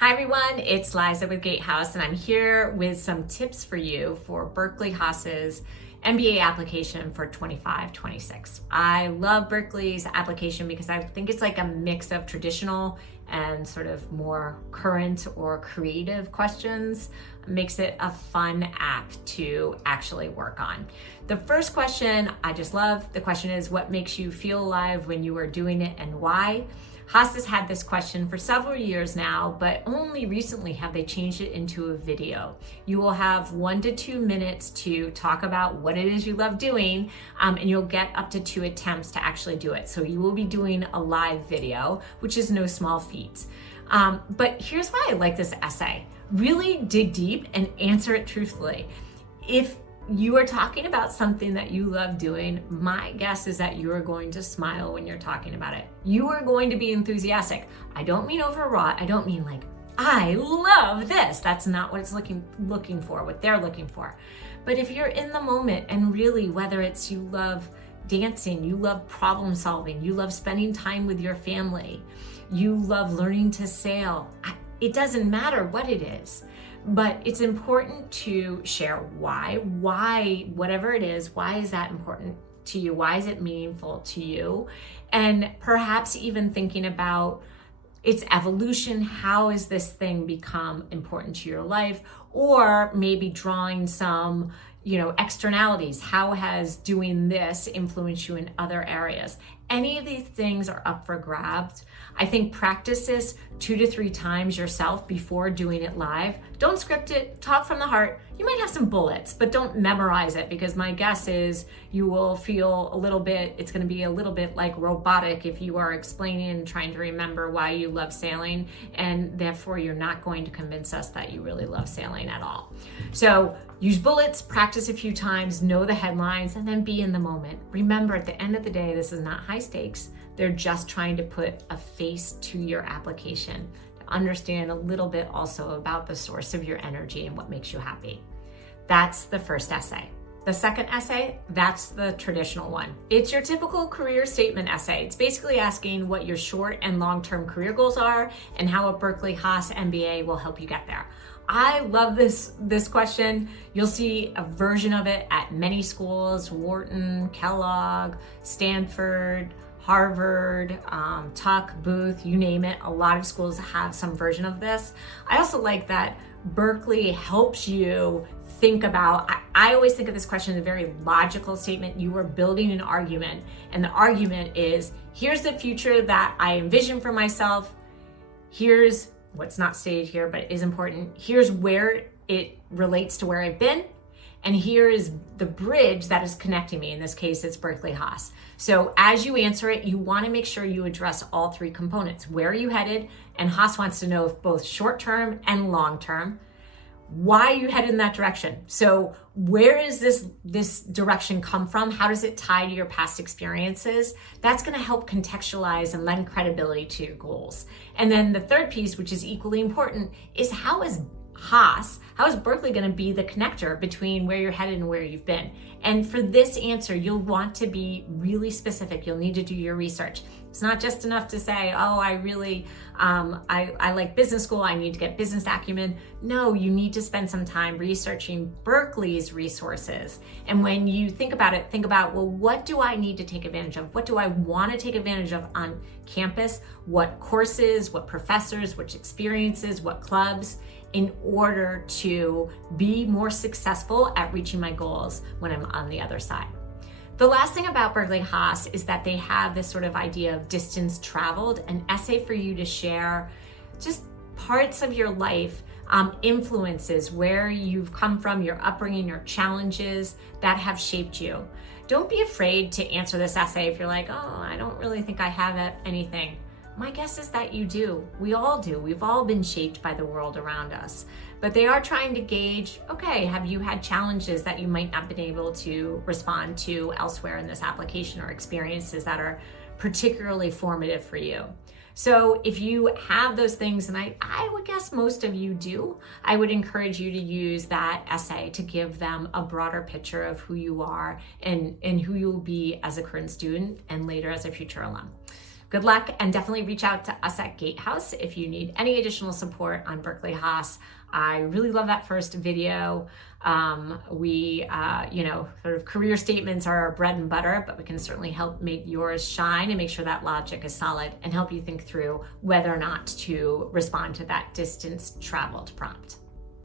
Hi everyone, it's Liza with Gatehouse, and I'm here with some tips for you for Berkeley Haas's MBA application for 25-26. I love Berkeley's application because I think it's like a mix of traditional and sort of more current or creative questions. It makes it a fun app to actually work on. The first question I just love. The question is, what makes you feel alive when you are doing it and why? Haas has had this question for several years now, but only recently have they changed it into a video. You will have 1 to 2 minutes to talk about what it is you love doing, and you'll get up to 2 attempts to actually do it. So you will be doing a live video, which is no small feat. But here's why I like this essay. Really dig deep and answer it truthfully. If you are talking about something that you love doing, my guess is that you are going to smile when you're talking about it. You are going to be enthusiastic. I don't mean overwrought. I don't mean like, I love this. That's not what it's looking for, what they're looking for. But if you're in the moment and really, whether it's you love dancing, you love problem solving, you love spending time with your family, you love learning to sail, it doesn't matter what it is. But it's important to share why, whatever it is, why is that important to you? Why is it meaningful to you? And perhaps even thinking about its evolution. How has this thing become important to your life? Or maybe drawing some, externalities. How has doing this influenced you in other areas? Any of these things are up for grabs. I think practice this 2 to 3 times yourself before doing it live. Don't script it, talk from the heart. You might have some bullets, but don't memorize it, because my guess is you will feel it's going to be a little bit like robotic if you are explaining and trying to remember why you love sailing, and therefore you're not going to convince us that you really love sailing at all. So use bullets, practice a few times, know the headlines, and then be in the moment. Remember, at the end of the day, this is not high stakes. They're just trying to put a face to your application, to understand a little bit also about the source of your energy and what makes you happy. That's the first essay. The second essay, that's the traditional one. It's your typical career statement essay. It's basically asking what your short and long-term career goals are and how a Berkeley Haas MBA will help you get there. I love this question. You'll see a version of it at many schools: Wharton, Kellogg, Stanford, Harvard, Tuck, Booth, you name it. A lot of schools have some version of this. I also like that Berkeley helps you think about, I always think of this question as a very logical statement. You are building an argument, and the argument is, here's the future that I envision for myself. Here's what's not stated here, but is important. Here's where it relates to where I've been. And here is the bridge that is connecting me. In this case, it's Berkeley Haas. So as you answer it, you want to make sure you address all 3 components. Where are you headed? And Haas wants to know both short-term and long-term. Why are you headed in that direction? So where is this direction come from? How does it tie to your past experiences? That's going to help contextualize and lend credibility to your goals. And then the third piece, which is equally important, is how is Berkeley going to be the connector between where you're headed and where you've been? And for this answer, you'll want to be really specific. You'll need to do your research. It's not just enough to say, oh, I really, I like business school, I need to get business acumen. No, you need to spend some time researching Berkeley's resources. And when you think about it, think about, well, what do I need to take advantage of? What do I want to take advantage of on campus? What courses, what professors, which experiences, what clubs, in order to be more successful at reaching my goals when I'm on the other side. The last thing about Berkeley Haas is that they have this sort of idea of distance traveled, an essay for you to share just parts of your life, influences, where you've come from, your upbringing, your challenges that have shaped you. Don't be afraid to answer this essay if you're like, oh, I don't really think I have anything. My guess is that you do. We all do. We've all been shaped by the world around us. But they are trying to gauge, okay, have you had challenges that you might not have been able to respond to elsewhere in this application, or experiences that are particularly formative for you? So if you have those things, and I would guess most of you do, I would encourage you to use that essay to give them a broader picture of who you are and who you will be as a current student and later as a future alum. Good luck, and definitely reach out to us at Gatehouse if you need any additional support on Berkeley Haas. I really love that first video. Sort of career statements are our bread and butter, but we can certainly help make yours shine and make sure that logic is solid and help you think through whether or not to respond to that distance traveled prompt.